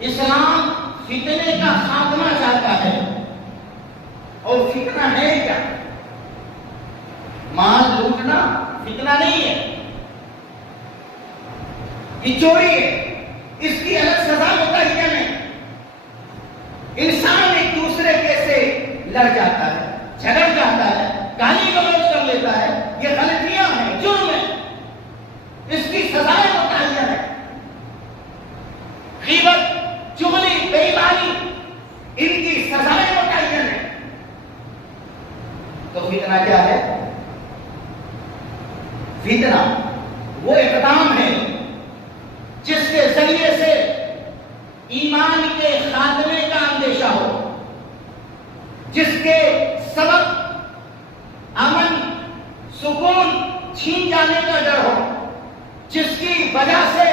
اسلام فتنے کا خاتمہ چاہتا ہے، اور فتنہ ہے کیا؟ مال لوٹنا فتنہ نہیں ہے، یہ چوری ہے، اس کی الگ سزا متعین ہے۔ انسان ایک دوسرے کے سے لڑ جاتا ہے، جھگڑ جاتا ہے، گالی گلوچ کر لیتا ہے، یہ غلطیاں ہیں، جرم ہے، اس کی سزائیں متعین ہے۔ غیبت، چغلی، بے ایمانی، ان کی سزائیں متعین ہیں۔ تو فتنہ کیا ہے؟ فتنہ وہ اقدام ہے جس کے ذریعے سے ایمان کے خاتمے کا اندیشہ ہو، جس کے سبب امن سکون چھین جانے کا ڈر ہو، جس کی وجہ سے